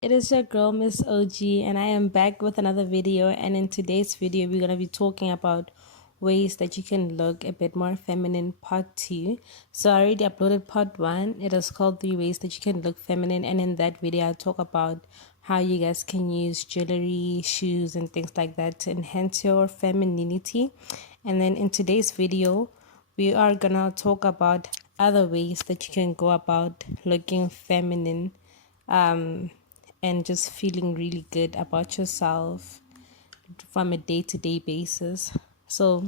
It is your girl Miss OG, and I am back with another video. And in today's video we're going to be talking about ways that you can look a bit more feminine, part 2. So I already uploaded part 1. It is called 3 ways that you can look feminine, and in that video I talk about how you guys can use jewelry, shoes and things like that to enhance your femininity. And then in today's video we are gonna talk about other ways that you can go about looking feminine, um, and just feeling really good about yourself from a day-to-day basis. So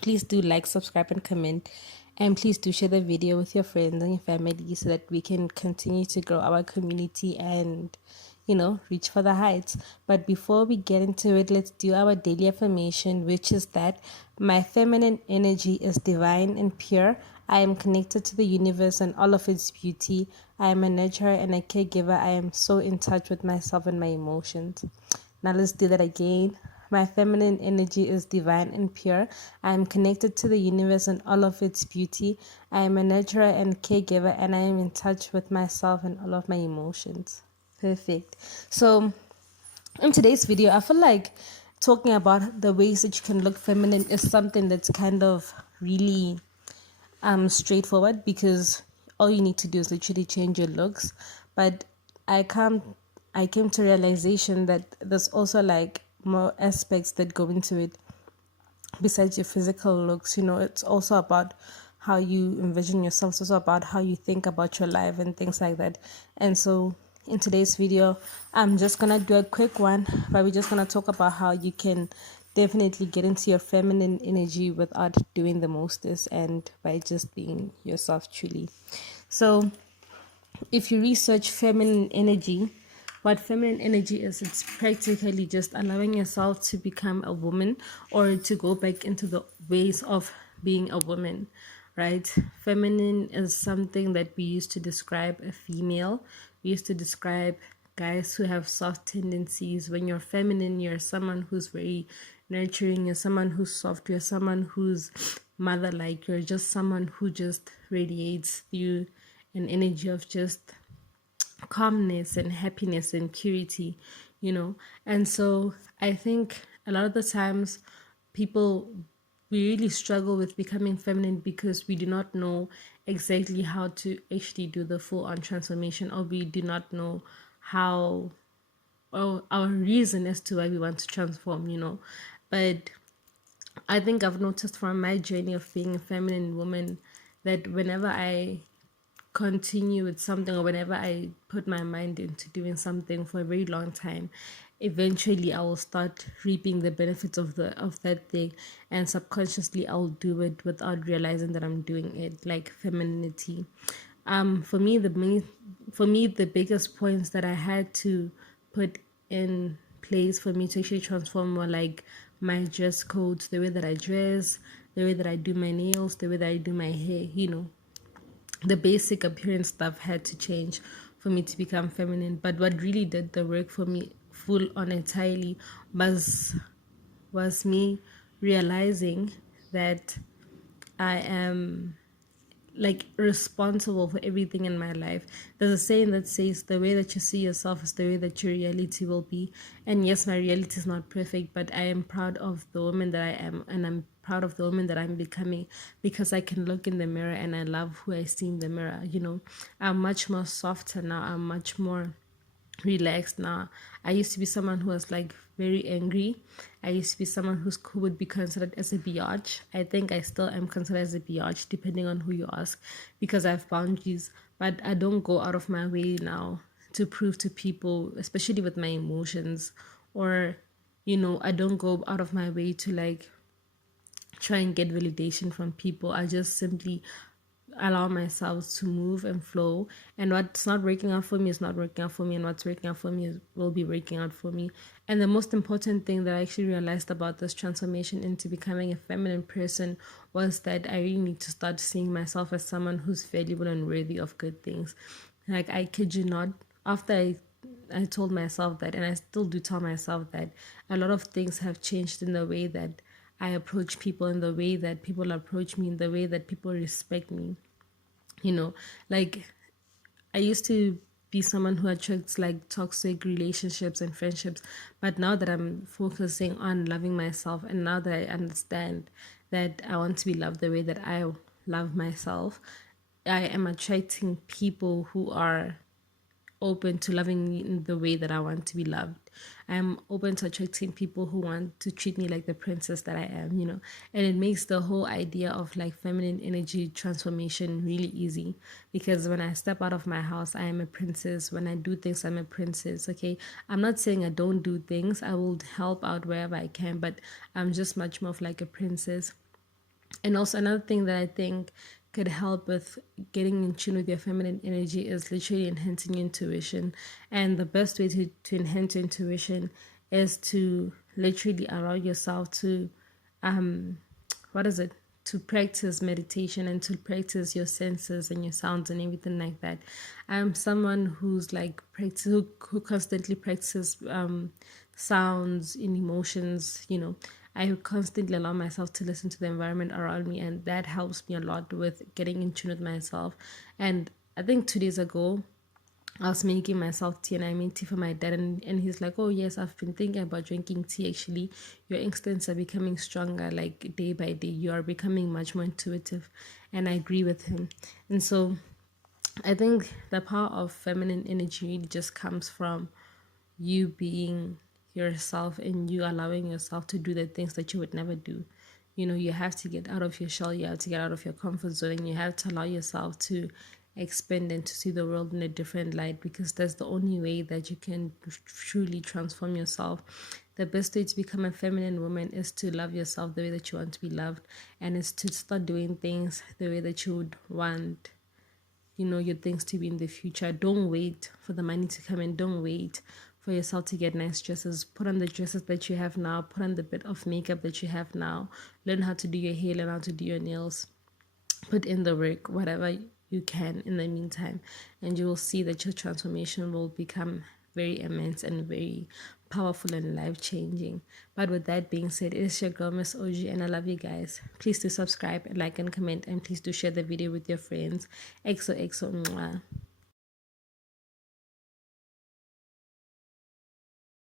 please do like, subscribe and comment, and please do share the video with your friends and your family so that we can continue to grow our community and reach for the heights. But before we get into it, let's do our daily affirmation, which is that my feminine energy is divine and pure. I am connected to the universe and all of its beauty. I am a nurturer and a caregiver. I am so in touch with myself and my emotions. Now let's do that again. My feminine energy is divine and pure. I am connected to the universe and all of its beauty. I am a nurturer and caregiver, and I am in touch with myself and all of my emotions. Perfect. So, in today's video, I feel like talking about the ways that you can look feminine is something that's kind of really straightforward, because all you need to do is literally change your looks. But I come I came to realization that there's also like more aspects that go into it besides your physical looks. It's also about how you envision yourself. It's also about how you think about your life and things like that. And so in today's video, I'm just gonna do a quick one, but we're just gonna talk about how you can definitely get into your feminine energy without doing the mostest, and by just being yourself truly. So if you research feminine energy, what feminine energy is, it's practically just allowing yourself to become a woman, or to go back into the ways of being a woman, right? Feminine is something that we used to describe a female. We used to describe guys who have soft tendencies. When you're feminine, you're someone who's very nurturing, you're someone who's soft, you're someone who's mother-like, you're just someone who just radiates you an energy of just calmness and happiness and purity. And so I think a lot of the times people, we really struggle with becoming feminine because we do not know exactly how to actually do the full on transformation, or we do not know how, or our reason as to why we want to transform. But I think I've noticed from my journey of being a feminine woman that whenever I continue with something, or whenever I put my mind into doing something for a very long time, eventually I will start reaping the benefits of that thing, and subconsciously I'll do it without realizing that I'm doing it. Like femininity. For me the biggest points that I had to put in place for me to actually transform were like my dress codes, the way that I dress, the way that I do my nails, the way that I do my hair. The basic appearance stuff had to change for me to become feminine. But what really did the work for me full on entirely was me realizing that I am like responsible for everything in my life. There's a saying that says the way that you see yourself is the way that your reality will be. And yes, my reality is not perfect, but I am proud of the woman that I am, and I'm proud of the woman that I'm becoming, because I can look in the mirror and I love who I see in the mirror. I'm much more softer now. I'm much more relaxed now. I used to be someone who was like very angry. I used to be someone who would be considered as a biatch. I think I still am considered as a biatch, depending on who you ask, because I have boundaries. But I don't go out of my way now to prove to people, especially with my emotions, or I don't go out of my way to like try and get validation from people. I just simply allow myself to move and flow, and what's not working out for me is not working out for me, and what's working out for me will be working out for me. And the most important thing that I actually realized about this transformation into becoming a feminine person was that I really need to start seeing myself as someone who's valuable and worthy of good things. Like, I kid you not, after I told myself that, and I still do tell myself that, a lot of things have changed in the way that I approach people, in the way that people approach me, in the way that people respect me. you know like, I used to be someone who attracts like toxic relationships and friendships. But now that I'm focusing on loving myself, and now that I understand that I want to be loved the way that I love myself, I am attracting people who are open to loving me in the way that I want to be loved. I'm open to attracting people who want to treat me like the princess that I am, you know. And it makes the whole idea of like feminine energy transformation really easy, because when I step out of my house, I am a princess. When I do things, I'm a princess. Okay. I'm not saying I don't do things, I will help out wherever I can, but I'm just much more of like a princess. And also, another thing that I think could help with getting in tune with your feminine energy is literally enhancing your intuition. And the best way to enhance your intuition is to literally allow yourself to, what is it? To practice meditation and to practice your senses and your sounds and everything like that. I'm someone who's like who constantly practices sounds in emotions, you know. I constantly allow myself to listen to the environment around me, and that helps me a lot with getting in tune with myself. And I think 2 days ago, I was making myself tea, and I made tea for my dad, and he's like, "Oh yes, I've been thinking about drinking tea. Actually, your instincts are becoming stronger, like day by day. You are becoming much more intuitive," and I agree with him. And so I think the power of feminine energy really just comes from you being yourself and you allowing yourself to do the things that you would never do. You know, you have to get out of your shell, you have to get out of your comfort zone, and you have to allow yourself to expand and to see the world in a different light, because that's the only way that you can truly transform yourself. The best way to become a feminine woman is to love yourself the way that you want to be loved, and it's to start doing things the way that you would want, you know, your things to be in the future. Don't wait for the money to come in. Don't wait for yourself to get nice dresses. Put on the dresses that you have now. Put on the bit of makeup that you have now. Learn how to do your hair. Learn how to do your nails. Put in the work, whatever you can in the meantime, and you will see that your transformation will become very immense and very powerful and life changing. But with that being said, it's your girl Miss OG, and I love you guys. Please do subscribe, like, and comment, and please do share the video with your friends. XOXO. Mwah.